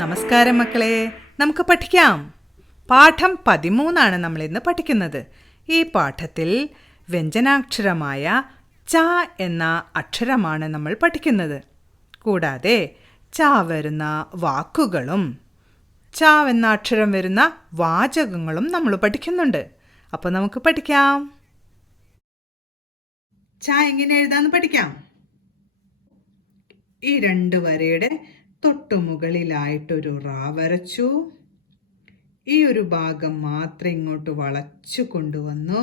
നമസ്കാരം മക്കളെ, നമുക്ക് പഠിക്കാം. പാഠം 13 നമ്മൾ ഇന്ന് പഠിക്കുന്നത്. ഈ പാഠത്തിൽ വ്യഞ്ജനാക്ഷരമായ ച എന്ന അക്ഷരമാണ് നമ്മൾ പഠിക്കുന്നത്. കൂടാതെ ച വരുന്ന വാക്കുകളും ച എന്ന അക്ഷരം വരുന്ന വാചകങ്ങളും നമ്മൾ പഠിക്കുന്നുണ്ട്. അപ്പോൾ നമുക്ക് പഠിക്കാം. ച എങ്ങനെ എഴുതാന്ന് പഠിക്കാം. ഈ 2 വരയുടെ തൊട്ടുമുകളിലായിട്ടൊരു റാ വരച്ചു. ഈ ഒരു ഭാഗം മാത്രം ഇങ്ങോട്ട് വളച്ചു കൊണ്ടുവന്നു.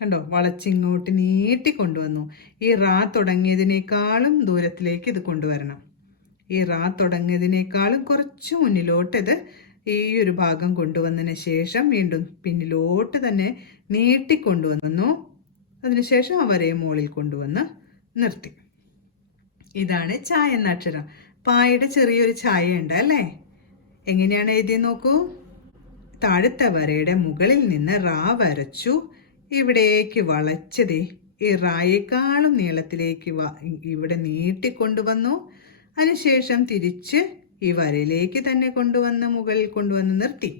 കണ്ടോ, വളച്ചിങ്ങോട്ട് നീട്ടി കൊണ്ടുവന്നു. ഈ റാ തുടങ്ങിയതിനേക്കാളും ദൂരത്തിലേക്ക് ഇത് കൊണ്ടുവരണം. ഈ റാ തുടങ്ങിയതിനേക്കാളും കുറച്ച് മുന്നിലോട്ട് ഇത് ഈ ഒരു ഭാഗം കൊണ്ടുവന്നതിന് ശേഷം വീണ്ടും പിന്നിലോട്ട് തന്നെ നീട്ടിക്കൊണ്ടുവന്നു. അതിനുശേഷം ആ വരയെ മുകളിൽ കൊണ്ടുവന്ന് നിർത്തി. ഇതാണ് ച എന്ന അക്ഷരം. പായുടെ ചെറിയൊരു ഛായ ഉണ്ട് അല്ലേ? എങ്ങനെയാണ് എഴുതി നോക്കൂ. താഴത്തെ വരയുടെ മുകളിൽ നിന്ന് റാ വരച്ചു. ഇവിടേക്ക് വളച്ചതേ ഈ റായേക്കാളും നീളത്തിലേക്ക് ഇവിടെ നീട്ടിക്കൊണ്ടുവന്നു. അതിനുശേഷം തിരിച്ച് ഈ വരയിലേക്ക് തന്നെ കൊണ്ടുവന്ന് മുകളിൽ കൊണ്ടുവന്ന് നിർത്തി.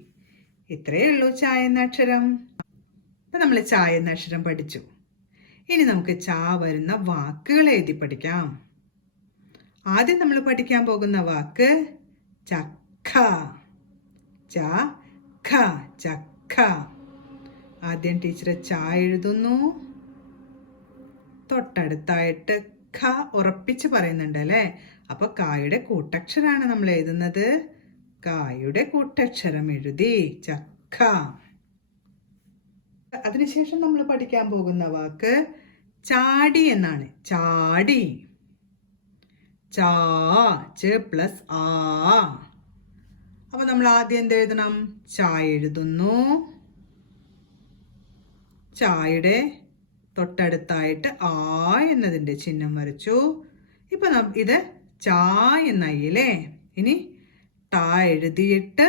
ഇത്രയേ ഉള്ളൂ ച എന്ന അക്ഷരം. അപ്പം നമ്മൾ ച എന്ന അക്ഷരം പഠിച്ചു. ഇനി നമുക്ക് ച വരുന്ന വാക്കുകൾ എഴുതി പഠിക്കാം. ആദ്യം നമ്മൾ പഠിക്കാൻ പോകുന്ന വാക്ക് ചക്ക. ചക്ക. ആദ്യം ടീച്ചർ ച എഴുതുന്നു. തൊട്ടടുത്തായിട്ട് ഖ ഉറപ്പിച്ച് പറയുന്നുണ്ട് അല്ലേ? അപ്പൊ കായുടെ കൂട്ടക്ഷരാണ് നമ്മൾ എഴുതുന്നത്. കായുടെ കൂട്ടക്ഷരം എഴുതി ചക്ക. അതിനുശേഷം നമ്മൾ പഠിക്കാൻ പോകുന്ന വാക്ക് ചാടി എന്നാണ്. ചാടി. ച പ്ലസ് ആ. അപ്പൊ നമ്മൾ ആദ്യം എന്ത് എഴുതണം? ച എഴുതുന്നു. ചായയുടെ തൊട്ടടുത്തായിട്ട് ആ എന്നതിന്റെ ചിഹ്നം വരച്ചു. ഇപ്പൊ ഇത് ച എന്നായില്ലേ? ഇനി ട എഴുതിയിട്ട്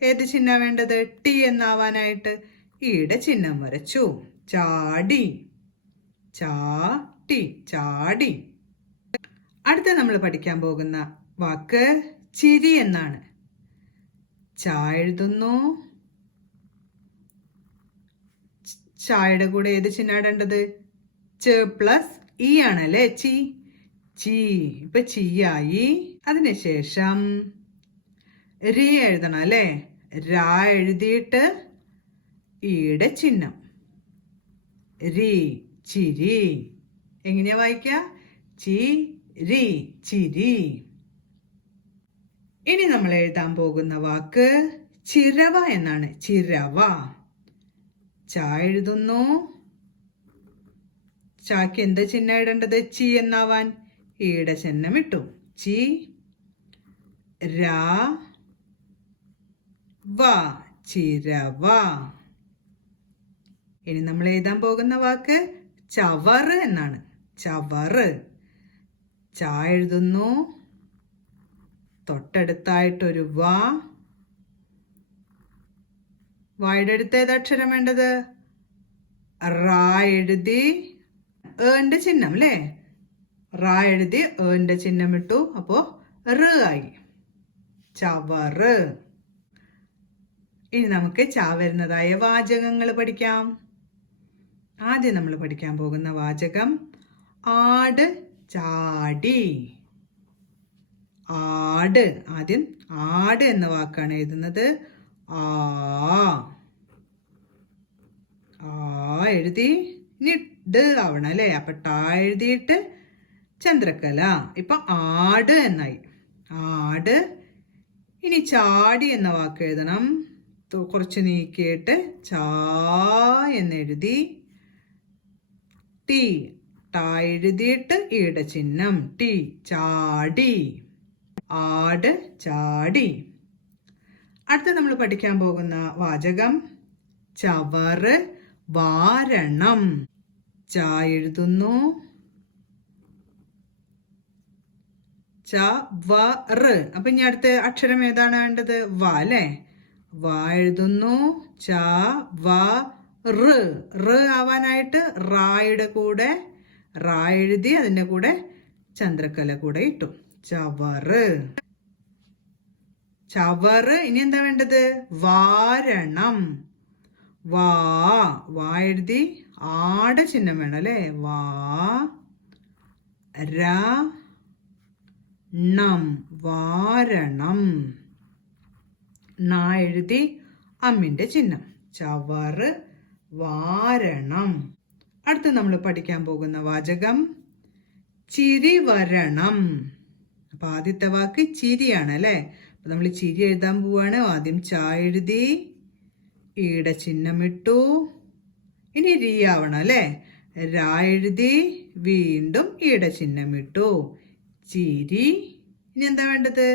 ഏത് ചിഹ്നം വേണ്ടത്? ടി എന്നാവാനായിട്ട് ഈയുടെ ചിഹ്നം വരച്ചു. ചാടി. ചാടി. ചാടി. അടുത്ത നമ്മൾ പഠിക്കാൻ പോകുന്ന വാക്ക് ചിരി എന്നാണ്. ച എഴുതുന്നു. ചായയുടെ കൂടെ ഏത് ചിഹ്നം ഇടേണ്ടത്? ച പ്ലസ് ഇ ആണല്ലേ? ചി. ഇപ്പൊ ചിയായി. അതിനുശേഷം രി എഴുതണം അല്ലേ? രാ എഴുതിയിട്ട് ഈയുടെ ചിഹ്നം രി. ചിരി. എങ്ങനെയാ വായിക്ക? ചിരി. ചിരി. ഇനി നമ്മൾ എഴുതാൻ പോകുന്ന വാക്ക് ചിരവ എന്നാണ്. ചിരവ. ച എഴുതുന്നു. ചാക്ക് എന്ത് ചിഹ്നം ഇടേണ്ടത്? ചി എന്നാവാൻ ഈയുടെ ചിഹ്നം ഇട്ടു. ചി രാ വ. ചിരവ. ഇനി നമ്മൾ എഴുതാൻ പോകുന്ന വാക്ക് ചവറ് എന്നാണ്. ചവറ്. ച എഴുതുന്നു. തൊട്ടടുത്തായിട്ടൊരു വാ. വായുടെ അടുത്ത് ഏത് അക്ഷരം വേണ്ടത്? റാ എഴുതി ഏന്റെ ചിഹ്നം അല്ലേ? റാ എഴുതി ഏന്റെ ചിഹ്നം ഇട്ടു. അപ്പോ റ് ആയി. ചവറ്. ഇനി നമുക്ക് ച വരുന്നതായ വാചകങ്ങൾ പഠിക്കാം. ആദ്യം നമ്മൾ പഠിക്കാൻ പോകുന്ന വാചകം ആട് ചാടി. ആട്. ആദ്യം ആട് എന്ന വാക്കാണ് എഴുതുന്നത്. ആ എഴുതി. ഇനി ഡ് ആവണം അല്ലേ? അപ്പൊ ട എഴുതിയിട്ട് ചന്ദ്രക്കല. ഇപ്പൊ ആട് എന്നായി. ആട്. ഇനി ചാടി എന്ന വാക്ക് എഴുതണം. കുറച്ച് നീക്കിയിട്ട് ചാ എന്നെഴുതി. ടി. ട എഴുതിയിട്ട് ഈയുടെ ചിഹ്നം ടി. ചാടി. ആട് ചാടി. അടുത്ത നമ്മൾ പഠിക്കാൻ പോകുന്ന വാചകം ചവറ് വാരണം. ച എഴുതുന്നു. ചവറ്. അപ്പൊ ഇനി അടുത്ത അക്ഷരം ഏതാണ് വേണ്ടത്? വ അല്ലേ? വ എഴുതുന്നു. റ് ആവാനായിട്ട് റായുടെ കൂടെ റാ എഴുതി അതിന്റെ കൂടെ ചന്ദ്രക്കല കൂടെ ഇട്ടു. ചവറ്. ചവറ്. ഇനി എന്താ വേണ്ടത്? വാരണം. വാ എഴുതി ആടെ ചിഹ്നം വേണം അല്ലേ? വാരണം. വാരണം. എഴുതി അമ്മിന്റെ ചിഹ്നം. ചവറ് വാരണം. അടുത്ത് നമ്മൾ പഠിക്കാൻ പോകുന്ന വാചകം ചിരി വരണം. അപ്പൊ ആദ്യത്തെ വാക്ക് ചിരിയാണ് അല്ലേ? അപ്പൊ നമ്മൾ ചിരി എഴുതാൻ പോവാണ്. ആദ്യം ച എഴുതി ഈടെ ചിഹ്നം ഇട്ടു. ഇനി രീ ആവണം അല്ലേ? രാ എഴുതി വീണ്ടും ഈടെ ചിഹ്നം ഇട്ടു. ചിരി. ഇനി എന്താ വേണ്ടത്?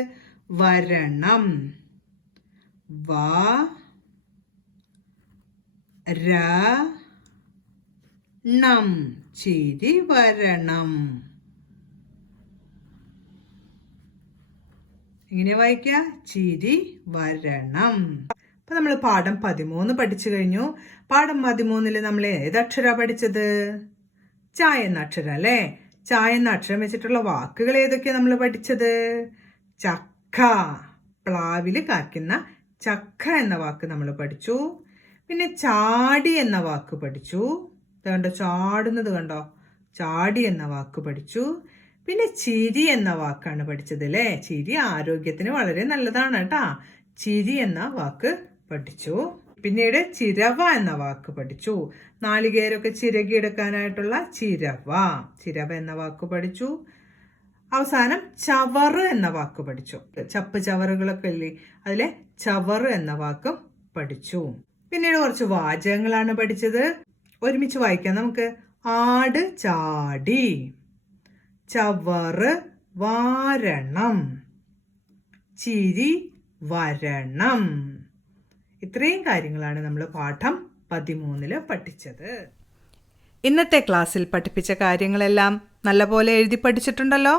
വരണം. വരണം. ചിരി വരണം. എങ്ങനെ വായിക്കുക? ചിരി വരണം. അപ്പൊ നമ്മൾ പാഠം 13 പഠിച്ചു കഴിഞ്ഞു. പാഠം 13 നമ്മൾ ഏതക്ഷരാ പഠിച്ചത്? ച എന്ന അക്ഷരം അല്ലേ? ച എന്ന അക്ഷരം വെച്ചിട്ടുള്ള വാക്കുകൾ ഏതൊക്കെയാ നമ്മൾ പഠിച്ചത്? ചക്ക. പ്ലാവില് കായ്ക്കുന്ന ചക്ക എന്ന വാക്ക് നമ്മൾ പഠിച്ചു. പിന്നെ ചാടി എന്ന വാക്ക് പഠിച്ചു. കണ്ടോ? ചാടുന്നത് കണ്ടോ? ചാടി എന്ന വാക്ക് പഠിച്ചു. പിന്നെ ചിരി എന്ന വാക്കാണ് പഠിച്ചത് അല്ലേ? ചിരി ആരോഗ്യത്തിന് വളരെ നല്ലതാണ് കേട്ടാ. ചിരി എന്ന വാക്ക് പഠിച്ചു. പിന്നീട് ചിരവ എന്ന വാക്ക് പഠിച്ചു. നാളികേരൊക്കെ ചിരകിയെടുക്കാനായിട്ടുള്ള ചിരവ എന്ന വാക്ക് പഠിച്ചു. അവസാനം ചവറ് എന്ന വാക്ക് പഠിച്ചു. ചപ്പ് ചവറുകളൊക്കെ ഇല്ലേ? അതിലെ ചവറ് എന്ന വാക്കും പഠിച്ചു. പിന്നീട് കുറച്ച് വാചകങ്ങളാണ് പഠിച്ചത്. ഒരുമിച്ച് വായിക്കാം നമുക്ക്. ആട് ചാടി. ചവറ് വാരണം. ചിരി വരണം. ഇത്രയും കാര്യങ്ങളാണ് നമ്മൾ പാഠം 13 പഠിച്ചത്. ഇന്നത്തെ ക്ലാസ്സിൽ പഠിപ്പിച്ച കാര്യങ്ങളെല്ലാം നല്ലപോലെ എഴുതി പഠിച്ചിട്ടുണ്ടല്ലോ.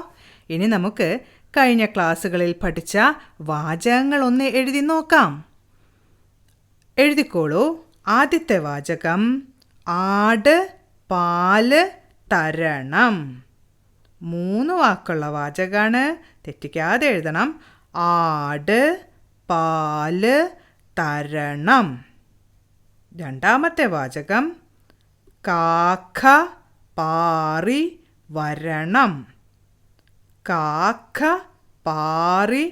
ഇനി നമുക്ക് കഴിഞ്ഞ ക്ലാസ്സുകളിൽ പഠിച്ച വാചകങ്ങൾ ഒന്ന് എഴുതി നോക്കാം. എഴുതിക്കോളൂ. ആദ്യത്തെ വാചകം ആട് പാല് തരണം. 3 വാക്കുള്ള വാചകമാണ്. തെറ്റിക്കാതെ എഴുതണം. ആട് പാല് തരണം. രണ്ടാമത്തെ വാചകം കാക്ക പാറി വരണം. കാക്ക പാറി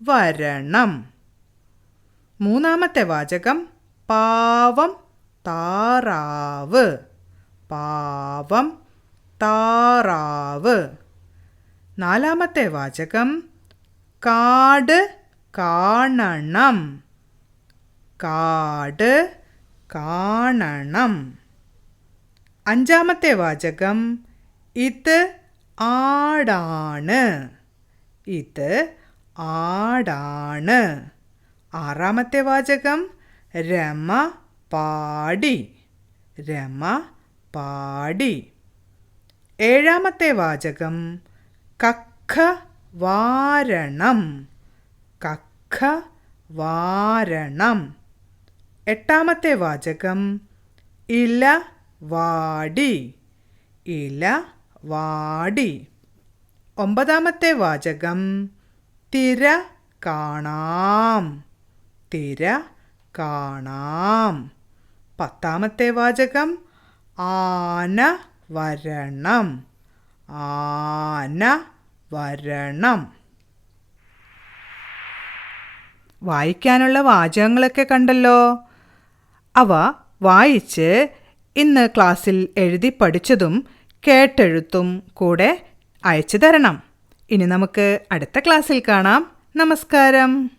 വരണം. മൂന്നാമത്തെ വാചകം പാവം താറാവ്. പാവം താറാവ്. നാലാമത്തെ വാചകം കാട് കാണണം. കാട് കാണണം. അഞ്ചാമത്തെ വാചകം ഇത് ആടാണ്. ഇത് ആടാണ്. ആറാമത്തെ വാചകം രമ പാടി. രമ പാടി. ഏഴാമത്തെ വാചകം കക്ക വാരണം. കക്ക വാരണം. എട്ടാമത്തെ വാചകം ഇല വാടി. ഇല വാടി. ഒമ്പതാമത്തെ വാചകം തിര കാണാം. തിര കാണാം. പത്താമത്തെ വാചകം ആന വരണം. ആന വരണം. വായിക്കാനുള്ള വാചകങ്ങളൊക്കെ കണ്ടല്ലോ. അവ വായിച്ച് ഇന്ന് ക്ലാസ്സിൽ എഴുതി പഠിച്ചതും കേട്ടെഴുത്തും കൂടെ അയച്ചു തരണം. ഇനി നമുക്ക് അടുത്ത ക്ലാസ്സിൽ കാണാം. നമസ്കാരം.